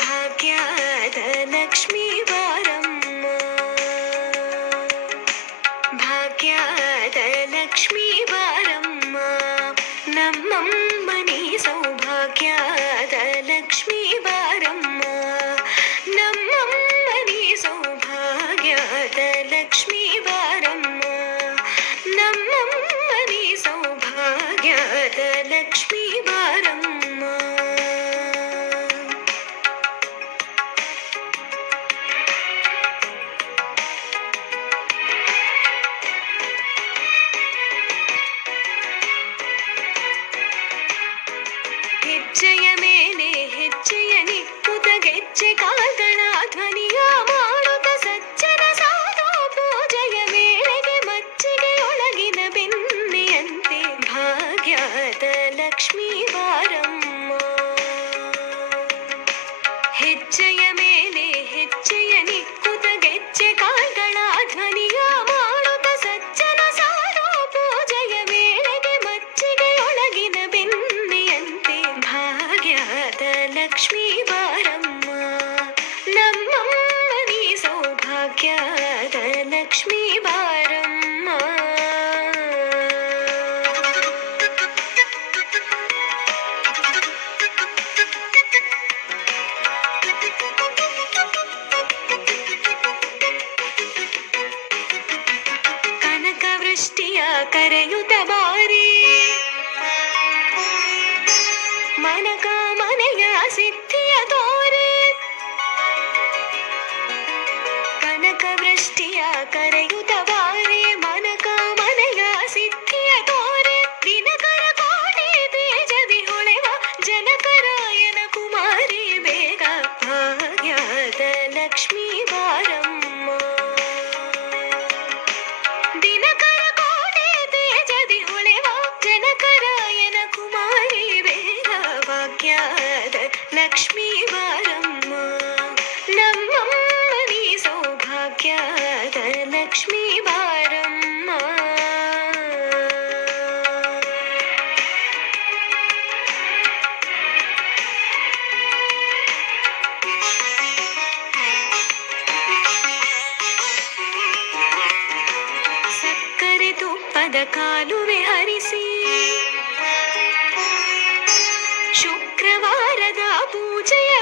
ಭಾಗ್ಯದ ಲಕ್ಷ್ಮೀ ಬಾರಮ್ಮ, ಭಾಗ್ಯದ ಲಕ್ಷ್ಮೀ ಬಾರಮ್ಮ, ನಮ್ಮಮ್ಮನಿ ಸೌಭಾಗ್ಯದ ಲಕ್ಷ್ಮೀ ಬಾರಮ್ಮ, ನಮ್ಮಮ್ಮನಿ ಸೌಭಾಗ್ಯದ ಲಕ್ಷ್ಮೀ ಬಾರಮ್ಮ, ನಮ್ಮಮ್ಮನಿ ಸೌಭಾಗ್ಯದ ಲಕ್ಷ್ಮೀ ಬಾರಮ್ಮ. ಹೆಜ್ಜೆಯ ಮೇಲೆ ಹೆಜ್ಜೆಯ ನಿಕ್ಕುತ ಗೆಜ್ಜೆ ಕಾಲ್ಗಳ ಧ್ವನಿಯ ಮಾಡುತ್ತ ಸಜ್ಜನ ಸಾಧು ಪೂಜೆಯ ವೇಳೆಗೆ ಮಜ್ಜಿಗೆಯೊಳಗಿನ ಬೆಣ್ಣೆಯಂತೆ ಭಾಗ್ಯದ ಲಕ್ಷ್ಮೀ ಬಾರಮ್ಮ. ಹೆಜ್ಜೆಯ ಮೇಲೆ ಹೆಜ್ಜೆಯ ನಿಕ್ಕುತ ಗೆಜ್ಜೆ ಕಾಲ್ಗಳ ಧ್ವನಿಯ ಮಾಡುತ್ತ ಸಜ್ಜನ ಸಾಧು ಪೂಜೆಯ ವೇಳೆಗೆ ಮಜ್ಜಿಗೆಯೊಳಗಿನ ಬೆಣ್ಣೆಯಂತೆ ಭಾಗ್ಯದ ಲಕ್ಷ್ಮೀ ಬಾರಮ್ಮ, ನಮ್ಮಮ್ಮನಿ ಸೌಭಾಗ್ಯದ ಲಕ್ಷ್ಮೀ ಬಾರಮ್ಮ. ಕನಕವೃಷ್ಟಿಯ ಕರೆಯುತ್ತ ಬಾರಿ, ಮನಕಾಮನೆಯ ಸಿದ್ಧಿಯ ತೋರೆ, ಕನಕವೃಷ್ಟಿಯ ಕರೆಯುತ್ತ ಬಾರಿ, ಮನಕಾಮನೆಯ ಸಿದ್ಧಿಯ ತೋರೆ, ದಿನಕರ ಕೋಟೆ ತೇಜದಿ ಹೊಳೆವ ಜನಕರಾಯನ ಕುಮಾರಿ ಬೇಗ ಭಾಗ್ಯದ ಲಕ್ಷ್ಮೀ ಬಾರಮ್ಮ. ದಿನಕರ ಕೋಟೆ ತೇಜದಿ ಹೊಳೆವ ಜನಕರಾಯನ ಕುಮಾರಿ ಬೇಗ ಭಾಗ್ಯದ ಲಕ್ಷ್ಮೀ ಬಾರಮ್ಮ, ನಮ್ಮಮ್ಮನಿ ಸೌಭಾಗ್ಯದ ಲಕ್ಷ್ಮೀ ಬಾರಮ್ಮ. ಸಕ್ಕರೆ ತುಪ್ಪದ ಕಾಲುವೆ ಹರಿಸಿ, ಶುಕ್ರವಾರದ ಪೂಜೆಯ